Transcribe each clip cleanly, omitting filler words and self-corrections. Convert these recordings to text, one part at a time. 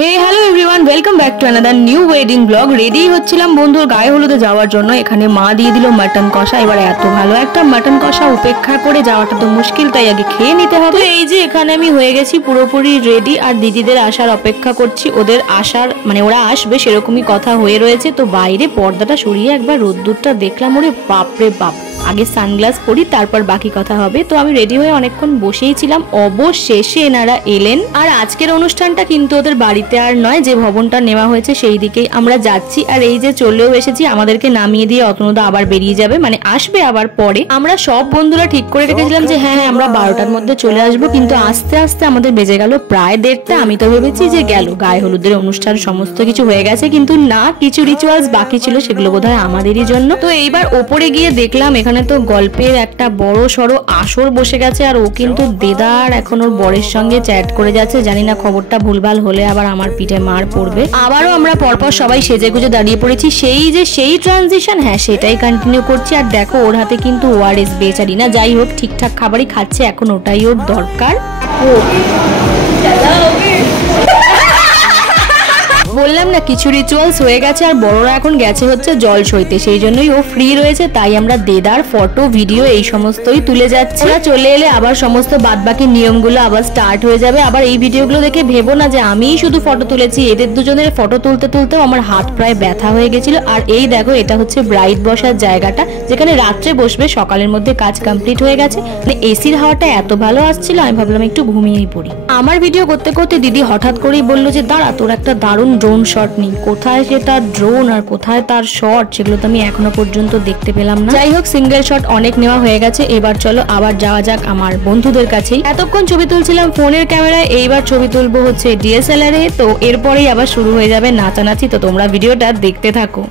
Hey hello everyone, welcome back to another new wedding blog. Ready হচ্ছিলাম বন্ধুর গায়ে হলুদে যাওয়ার জন্য। এখানে মা দিয়ে দিল মাটন কষা। এবার এত ভালো একটা মাটন কষা উপেক্ষা করে যাওয়াটা তো মুশকিল, তাই আগে খেয়ে নিতে হবে। এই যে এখানে আমি হয়ে গেছি পুরোপুরি রেডি, আর দিদিদের আসার অপেক্ষা করছি। ওদের আসার মানে ওরা আসবে সেরকমই কথা হয়ে রয়েছে। তো বাইরে পর্দাটা সরিয়ে একবার রোদ্দুরটা দেখলাম, ওরে বাপরে বাপ। আগে সানগ্লাস পরি, তারপর বাকি কথা হবে। তো আমি রেডি হয়ে অনেকক্ষণ বসেই ছিলাম, অবশেষে এনারা এলেন। আর আজকের অনুষ্ঠানটা কিন্তু ওদের বাড়িতে আর নয়, যে ভবনটা নেওয়া হয়েছে সেই দিকেই আমরা যাচ্ছি। আর এই যে চলেও এসেছি, আমাদেরকে নামিয়ে দিয়ে অতনুদা আবার বেরিয়ে যাবে, মানে আসবে আবার পরে। আমরা সব বন্ধুরা ঠিক করে রেখেছিলাম যে হ্যাঁ আমরা 12টার মধ্যে চলে আসবো, কিন্তু আস্তে আস্তে আমাদের বেজে গেল প্রায় 1:30। আমি তো ভেবেছি যে গেল গায়ে হলুদের অনুষ্ঠান সমস্ত কিছু হয়ে গেছে, কিন্তু না, কিছু রিচুয়ালস বাকি ছিল, সেগুলো বোধহয় আমাদেরই জন্য। তো এইবার ওপরে গিয়ে দেখলাম এখানে তো গল্পের একটা বড় সড়ো আসর বসে গেছে। আর ও কিন্তু দেদার এখন ওর বরের সঙ্গে চ্যাট করে যাচ্ছে। জানি না খবরটা ভুলভাল হলে আবার আমার পিঠে মার পড়বে। আবারও আমরা পরপর সবাই সেজে গুজে দাঁড়িয়ে পড়েছি। সেই ট্রানজিশন, হ্যাঁ সেটাই কন্টিনিউ করছি। আর দেখো ওর হাতে কিন্তু ওআরএস, বেচারি না, যাই হোক ঠিকঠাক খাবারই খাচ্ছে, এখন ওটাই ওর দরকার। বললাম না কিছু রিচুয়ালস হয়ে গেছে, আর বড়রা এখন গেছে হচ্ছে জল সইতে, সেই জন্যই ও ফ্রি রয়েছে। তাই আমরা দেদার ফটো ভিডিও এই সমস্তই তুলে যাচ্ছি। ওরা চলে এলে আবার সমস্ত বাদবাকি নিয়মগুলো আবার স্টার্ট হয়ে যাবে। আবার এই ভিডিওগুলো দেখে ভেবো না যে আমিই শুধু ফটো তুলেছি, এদের দুজনের ফটো তুলতে তুলতেও আমার হাত প্রায় ব্যথা হয়ে গেছিল। আর এই দেখো, এটা হচ্ছে ব্রাইড বসার জায়গাটা, যেখানে রাত্রে বসবে, সকালের মধ্যে কাজ কমপ্লিট হয়ে গেছে। মানে এসির হাওয়াটা এত ভালো আসছিল, আমি ভাবলাম একটু ঘুমিয়েই পড়ি। আমার ভিডিও করতে করতে দিদি হঠাৎ করেই বললো যে দাঁড়া, তোর একটা দারুণ ড্রোন শট নেই। কোথায় সেটা ড্রোন আর কোথায় তার শট, সেগুলো তো আমি এখনো পর্যন্ত দেখতে পেলাম না। যাই হোক, সিঙ্গেল শট অনেক নেওয়া হয়ে গেছে। এবার চলো আবার যাওয়া যাক আমার বন্ধুদের কাছেই। এতক্ষণ ছবি তুলছিলাম ফোনের ক্যামেরায়, এইবার ছবি তুলবো হচ্ছে ডিএসএলআর এ। তো এরপরেই আবার শুরু হয়ে যাবে নাচানাচি। তো তোমরা ভিডিওটা দেখতে থাকো।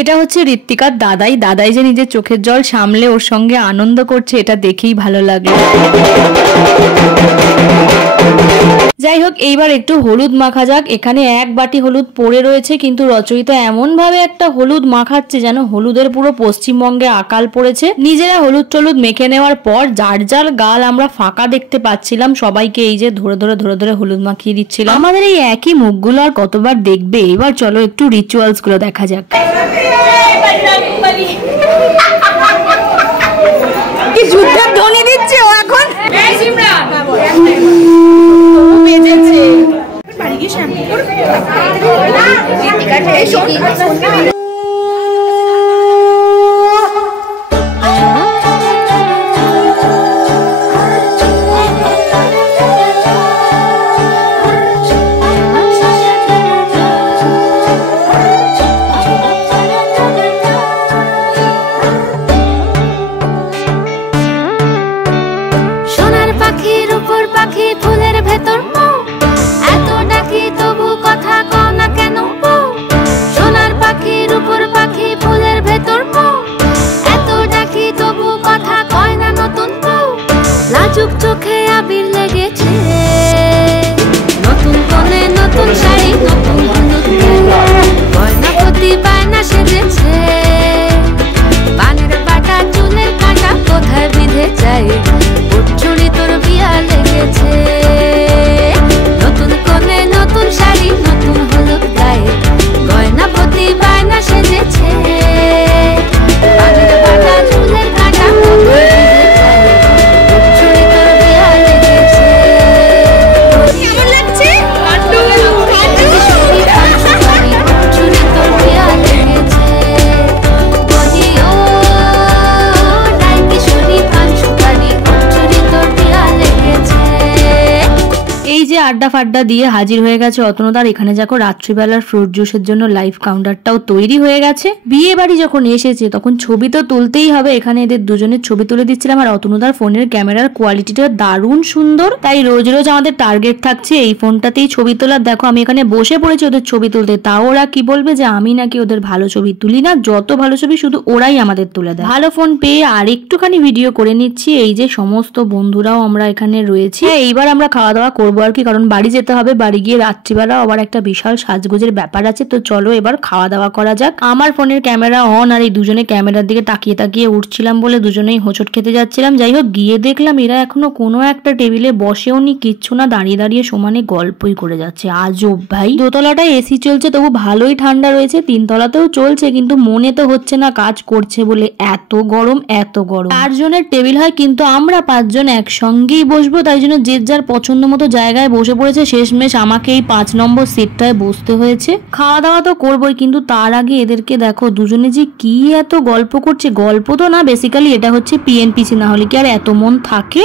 এটা হচ্ছে ঋত্বিকার দাদাই। দাদাই যে নিজের চোখের জল সামলে ওর সঙ্গে আনন্দ করছে, এটা দেখেই ভালো লাগলো। যাই হোক, এইবার একটু হলুদ মাখা যাক। এখানে 1 বাটি হলুদ পড়ে রয়েছে, কিন্তু রচয়িতা এমন ভাবে একটা হলুদ মাখাচ্ছে যেন হলুদের পুরো পশ্চিমবঙ্গে আকাল পড়েছে। নিজেরা হলুদ টলুদ মেখে নেওয়ার পর যার যার গাল আমরা ফাঁকা দেখতে পাচ্ছিলাম, সবাইকে এই যে ধরে ধরে হলুদ মাখিয়ে দিচ্ছিলাম। আমাদের এই একই মুখগুলো আর কতবার দেখবে। এবার চলো একটু রিচুয়ালস গুলো দেখা যাক। কি যুদ্ধের ধ্বনি দিচ্ছে ও এখন। এত ডাকি তবু কথা কও না কেন? সোনার পাখির আড্ডা ফাড্ডা দিয়ে হাজির হয়ে গেছে অতনুদার। এখানে দেখো রাত্রিবেলার ফ্রুট জুসের জন্য লাইভ কাউন্টারটাও তৈরি হয়ে গেছে। বিয়ে বাড়ি যখন এসেছে তখন ছবি তো তুলতেই হবে। এখানে এদের দুজনের ছবি তুলে দিচ্ছিলাম, আর অতনুদার ফোনের ক্যামেরার কোয়ালিটিটা দারুণ সুন্দর, তাই রোজ রোজ আমাদের টার্গেট থাকছে এই ফোনটাতেই ছবি তোলার। দেখো আমি এখানে বসে পড়েছি ওদের ছবি তুলতে, তাও ওরা কি বলবে যে আমি নাকি ওদের ভালো ছবি তুলি না। যত ভালো ছবি শুধু ওরাই আমাদের তুলে দেয়। ভালো ফোন পেয়ে আর একটুখানি ভিডিও করে নিচ্ছি। এই যে সমস্ত বন্ধুরাও আমরা এখানে রয়েছি। এইবার আমরা খাওয়া দাওয়া করবো আর কি, কারণ বাড়ি যেতে হবে। বাড়ি গিয়ে রাত্রিবেলা আবার একটা বিশাল সাজগোজের ব্যাপার আছে। তো চলো এবার খাওয়া দাওয়া করা যাক। আমার ফোনের ক্যামেরা অন, আর এই দুজনে ক্যামেরার দিকে তাকিয়ে তাকিয়ে উঠছিলাম বলে দুজনেই হোঁচট খেতে যাচ্ছিলাম। যাই হোক গিয়ে দেখলাম এরা এখনো কোনো একটা টেবিলে বসেও নি, কিচ্ছু না, দাঁড়িয়ে দাঁড়িয়ে সমানে গল্পই করে যাচ্ছে। আজব ভাই। দোতলাটায় এসি চলছে তবু ভালোই ঠান্ডা রয়েছে, তিনতলাতেও চলছে, কিন্তু মনে তো হচ্ছে না কাজ করছে বলে। এত গরম এত গরম। 4 জনের টেবিল হয় কিন্তু আমরা 5 জন একসঙ্গেই বসবো, তাই জন্য যে যার পছন্দ মতো জায়গায় বসে পড়েছে। শেষমেশ আমাকে এই 5 নম্বর সিটটায় বসতে হয়েছে। খাওয়া দাওয়া তো করবোই, কিন্তু তার আগে এদেরকে দেখো দুজনে যে কি এত গল্প করছে। গল্প তো না, বেসিক্যালি এটা হচ্ছে পিএনপিসি, না হলে কি আর এত মন থাকে।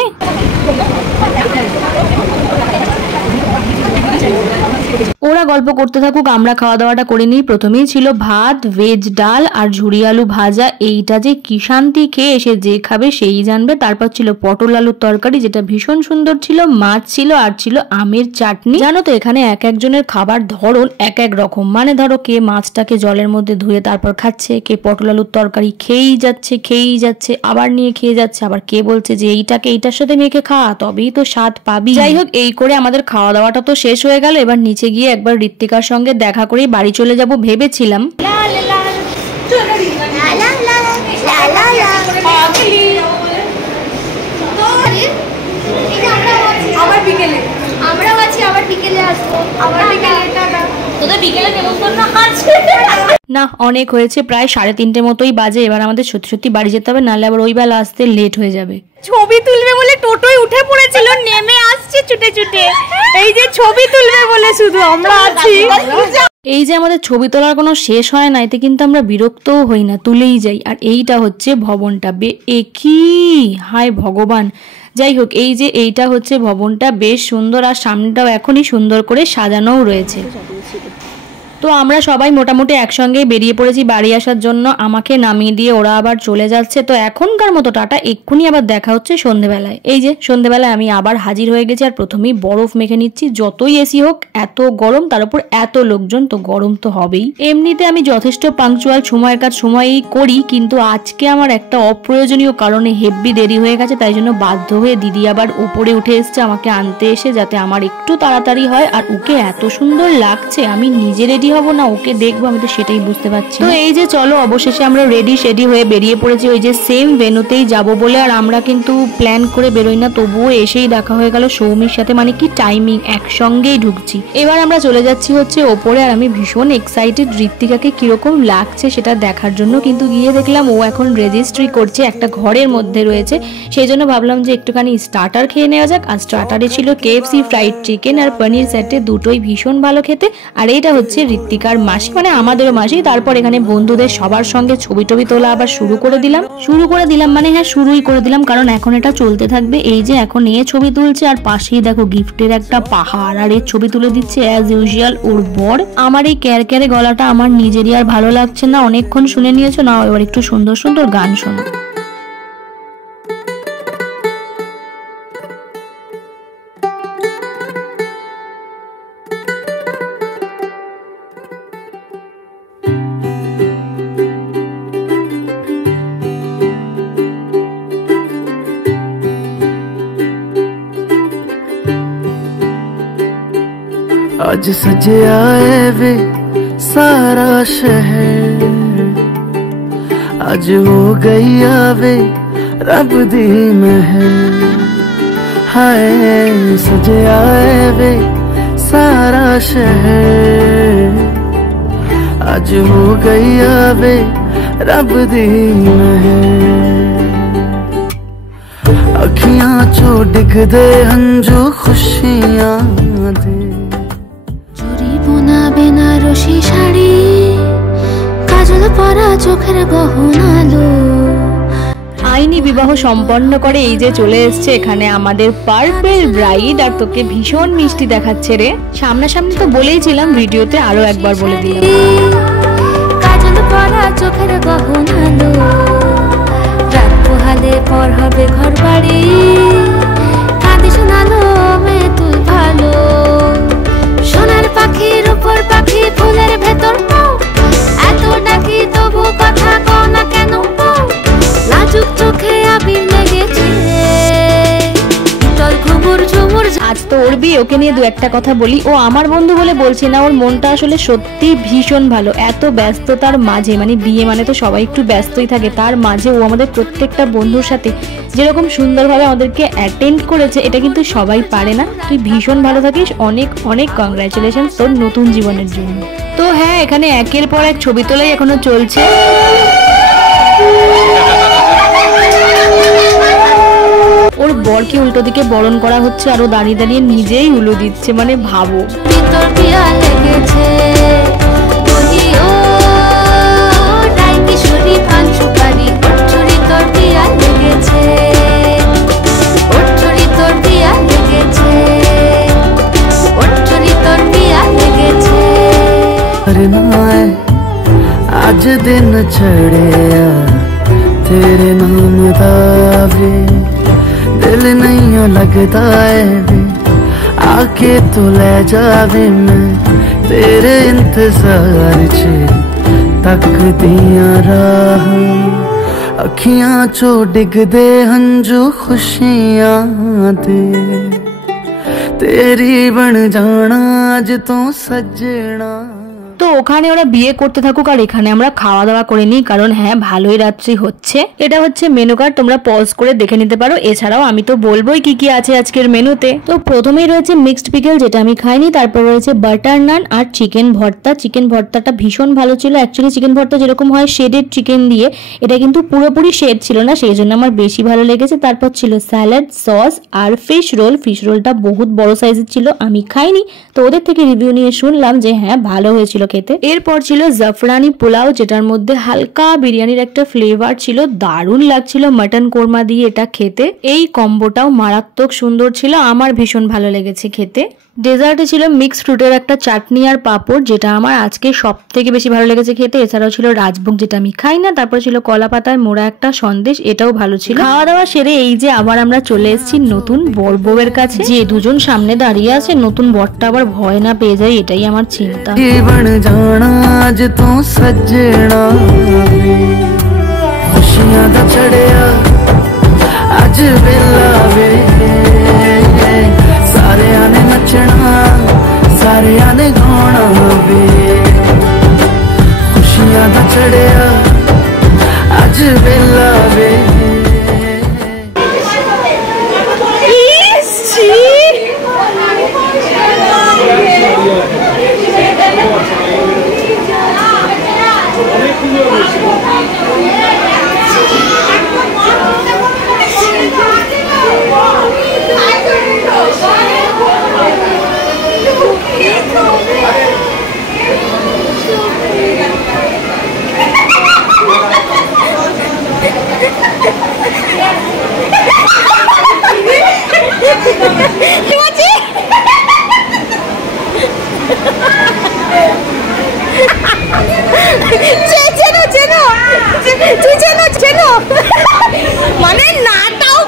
ওরা গল্প করতে থাকুক, আমরা খাওয়া দাওয়াটা করে নিই। প্রথমেই ছিল ভাত, ভেজ ডাল আর ঝুরি আলু ভাজা। এইটা যে কি শান্তি খেয়ে, এসে যে খাবে সেই জানবে। তারপর ছিল পটল আলুর তরকারি, যেটা ভীষণ সুন্দর ছিল। মাছ ছিল, আর ছিল আমের চাটনি। জানো তো এখানে এক একজনের খাবার ধরন এক এক রকম। মানে ধরো কে মাছটাকে জলের মধ্যে ধুয়ে তারপর খাচ্ছে, কে পটল আলুর তরকারি খেয়েই যাচ্ছে, আবার নিয়ে খেয়ে যাচ্ছে, আবার কে বলছে যে এইটাকে এইটার সাথে মেখে খা তবেই তো স্বাদ পাবি। যাই হোক এই করে আমাদের খাওয়া দাওয়াটা তো শেষ হয়ে গেল। এবার নিচে গিয়ে একবার ঋত্বিকার সঙ্গে দেখা করে বাড়ি চলে যাব ভেবেছিলাম। না অনেক হয়েছে, প্রায় 3:30 মতোই বাজে। এবার আমাদের সত্যি সত্যি বাড়ি যেতে হবে, নাহলে আবার ওই বেলা আসতে লেট হয়ে যাবে। ছবি তুলবে বলে টোটোয় উঠে পড়েছিল, নেমে আসছে ছুটে ছুটে। এই যে ছবি তুলবে বলে শুধু আমরা আছি। এই যে আমাদের ছবি তোলার কোনো শেষ হয় না, এতে কিন্তু আমরা বিরক্তও হই না, তুলেই যাই। আর এইটা হচ্ছে ভবনটা। একই হায় ভগবান। যাই হোক এই যে এইটা হচ্ছে ভবনটা, বেশ সুন্দর, আর সামনেটাও এখনই সুন্দর করে সাজানোও রয়েছে। তো আমরা সবাই মোটামুটি একসঙ্গে বেরিয়ে পড়েছি বাড়ি আসার জন্য। আমাকে নামিয়ে দিয়ে ওরা আবার চলে যাচ্ছে। তো এখনকার মতো টাটা, এক্ষুনি আবার দেখা হচ্ছে সন্ধেবেলায়। এই যে সন্ধেবেলায় আমি আবার হাজির হয়ে গেছি, আর প্রথমেই বরফ মেখে নিচ্ছি। যতই এসি হোক এত গরম, তার উপর এত লোকজন, তো গরম তো হবেই। এমনিতে আমি যথেষ্ট পাংচুয়াল, সময়ের কাজ সময়েই করি, কিন্তু আজকে আমার একটা অপ্রয়োজনীয় কারণে হেভি দেরি হয়ে গেছে। তাই জন্য বাধ্য হয়ে দিদি আবার ওপরে উঠে এসছে আমাকে আনতে এসে, যাতে আমার একটু তাড়াতাড়ি হয়। আর ওকে এত সুন্দর লাগছে, আমি নিজে রেডি হব না ওকে দেখবো, আমি তো সেটাই বুঝতে পারছি। তো এই যে চলো অবশেষে আমরা রেডি হয়ে বেরিয়ে পড়েছি ওই যে সেম ভেন্যুতেই যাব বলে। আর আমরা কিন্তু প্ল্যান করে বেরোই না, তবুও এসেই দেখা হয়ে গেল সৌমির সাথে। মানে কি টাইমিং, একসঙ্গেই ঢুকছি। এবার আমরা চলে যাচ্ছি হচ্ছে ওপরে, আর আমি ভীষণ এক্সাইটেড ঋত্বিকাকে কিরকম লাগছে সেটা দেখার জন্য। কিন্তু গিয়ে দেখলাম ও এখন রেজিস্ট্রি করছে, একটা ঘরের মধ্যে রয়েছে। সেই জন্য ভাবলাম যে একটুখানি স্টার্টার খেয়ে নেওয়া যাক। আর স্টার্টারে ছিল KFC ফ্রাইড চিকেন আর পনির সেটে, দুটোই ভীষণ ভালো খেতে। আর এইটা হচ্ছে ঋত্বিকার মাসি, মানে আমাদেরও মাসি। তারপর এখানে বন্ধুদের সবার সঙ্গে ছবি টবি তোলা আবার শুরু করে দিলাম মানে হ্যাঁ শুরুই করে দিলাম, কারণ এখন এটা চলতে থাকবে। এই যে এখন এ ছবি তুলছে, আর পাশেই দেখো গিফটের একটা পাহাড়, আর এর ছবি তুলে দিচ্ছে অ্যাজ ইউজুয়াল ওর বর। আমার এই ক্যারক্যারে গলাটা আমার নিজেরই আর ভালো লাগছে না, অনেকক্ষণ শুনে নিয়েছো না, এবার একটু সুন্দর সুন্দর গান শোনো। आज सजया है वे सारा शहर, आज हो गई आवे रब दी महर। हाय सजया है वे सारा शहर, आज हो गई आवे रब दी महर। अखियां चो डिग दे हंजू खुशियां दे, বেনারসি শাড়ি, কাজল পরা চোখের গহনালো। আইনি বিবাহ সম্পন্ন করে এই যে চলে এসছে এখানে আমাদের পার্পল ব্রাইড। আর তোকে ভীষণ মিষ্টি দেখাচ্ছে রে। সামনাসামনি তো বলেইছিলাম, ভিডিওতে আরো একবার বলে দিলাম। কাজল পরা চোখের গহনালো, রাত পোহালে পর হবে ঘর বাড়ি, কাঁদি শোনালো মে তুই ভালো, সোনার পাখির উপর পাখি ফুলের ভেতর পাও, এত ডাকি তবু কথা কও না কেন, লাজুক চোখে আবির লেগেছে, ঘুমুর ঝুমুর। আজ তো ওর বিয়ে, ওকে নিয়ে দু একটা কথা বলি। ও আমার বন্ধু বলে বলছি না, ওর মনটা আসলে সত্যি ভীষণ ভালো। এত ব্যস্ততার মাঝে, মানে বিয়ে মানে তো সবাই একটু ব্যস্তই থাকে, তার মাঝে ও আমাদের প্রত্যেকটা বন্ধুর সাথে যেরকম সুন্দরভাবে আমাদেরকে অ্যাটেন্ড করেছে, এটা কিন্তু সবাই পারে না। তুই ভীষণ ভালো থাকিস, অনেক অনেক কংগ্রাচুলেশন তোর নতুন জীবনের জন্য। তো হ্যাঁ, এখানে একের পর এক ছবি তোলাই এখনো চলছে। ওর বরকে উল্টো দিকে বরণ করা হচ্ছে আর ও দাঁড়িয়ে দাঁড়িয়ে নিজেই উলু দিচ্ছে, মানে ভাবো। आज दिन चढ़िया तेरे नाम दावे, दिल नहीं लगता है वे, आके तू ले जावे, मैं तेरे इंतजार च तकदियां राह, अखियां चो डिगदे हंजू खुशियां दे, तेरी बन जाना अज तो सजना। তো ওখানে ওরা বিয়ে করতে থাকুক আর এখানে আমরা খাওয়া দাওয়া করে নিই, কারণ হ্যাঁ ভালোই রাত্রি হচ্ছে। এটা হচ্ছে মেনু কার্ড, তোমরা পজ করে দেখে নিতে পারো। এছাড়াও আমি তো বলবোই কি কি আছে আজকের মেনুতে। তো প্রথমেই রয়েছে মিক্সড পিকেল, যেটা আমি খাইনি। তারপর রয়েছে বাটার নান আর চিকেন ভর্তা। চিকেন ভর্তাটা ভীষণ ভালো ছিল। অ্যাকচুয়ালি চিকেন ভর্তা যেরকম হয় শেডেড চিকেন দিয়ে, এটা কিন্তু পুরোপুরি শেড ছিল না, সেই জন্য আমার বেশি ভালো লেগেছে। তারপর ছিল স্যালাড, সস আর ফিশ রোল। ফিশ রোলটা বহুত বড় সাইজের ছিল, আমি খাইনি, তো ওদের থেকে রিভিউ নিয়ে শুনলাম যে হ্যাঁ ভালো হয়েছিল খেতে। এরপর ছিল জাফরানি পোলাও, যেটার মধ্যে হালকা বিরিয়ানির একটা ফ্লেভার ছিল, দারুণ লাগছিল মটন কোরমা দিয়ে এটা খেতে। এই কম্বোটাও মারাত্মক সুন্দর ছিল, আমার ভীষণ ভালো লেগেছে খেতে। ডেজার্টে ছিল মিক্সড ফ্রুটের একটা চাটনি আর পাঁপড়, যেটা আমার আজকে সব থেকে বেশি ভালো লেগেছে খেতে। এছাড়াও ছিল রাজভোগ, যেটা আমি খাই না। তারপর ছিল কলা পাতায় মোড়া একটা সন্দেশ, এটাও ভালো ছিল। খাওয়া দাওয়া সেরে এই যে আবার আমরা চলে এসেছি নতুন বর বউয়ের কাছে। যে দুজন সামনে দাঁড়িয়ে আছে, নতুন বরটা আবার ভয় না পেয়ে যায়, এটাই আমার চিন্তা। सारे आने नचना, सारे आने गाना वे, खुशियां दा चढ़िया अज वेला वे। মানে নাটাও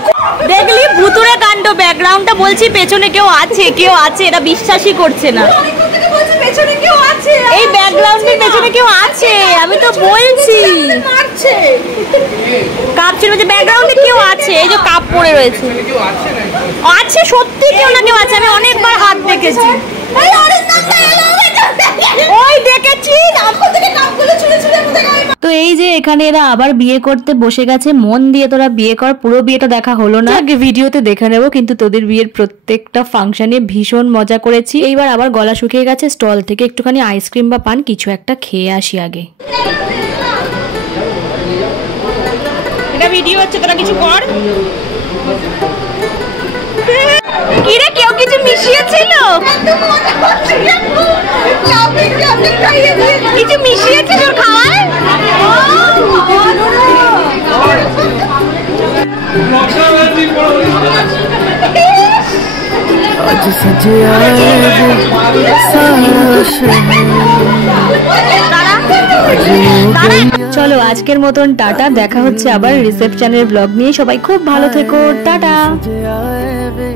দেখলি ভুতুরে কাণ্ড, ব্যাকগ্রাউন্ডটা বলছি পেছনে কেউ আছে, কেউ আছে, এটা বিশ্বাসই করছে না। এই ব্যাকগ্রাউন্ডের পেছনে কেউ আছে, আমি তো বলছি কাপ ছিল যে ব্যাকগ্রাউন্ডে কেউ আছে, এই যে কাপ পড়ে রয়েছে, আছে সত্যি কেউ না কেউ আছে, আমি অনেকবার হাত দেখেছি। ওই দেখেছি তো এই যে এখানে এরা আবার বিয়ে করতে বসে গেছে। মন দিয়ে তোরা বিয়ে কর, পুরো বিয়েটা দেখা হলো না, আগে ভিডিওতে দেখে নেবো। কিন্তু তোদের বিয়ের প্রত্যেকটা ফাংশনে ভীষণ মজা করেছি। এইবার আবার গলা শুকিয়ে গেছে, স্টল থেকে একটুখানি আইসক্রিম বা পান কিছু একটা খেয়ে আসি আগে। এটা ভিডিও হচ্ছে, তোরা কিছু কর। কিরে কেউ কিছু মিশিয়েছিল, কিছু মিশিয়েছিল খাওয়ায়। आज सजे आए रे सारा शहर आज हो गई চলো আজকের মতন টাটা, দেখা হচ্ছে আবার রিসেপশনের ব্লগ নিয়ে। সবাই খুব ভালো থেকো, টাটা। सजे आए रे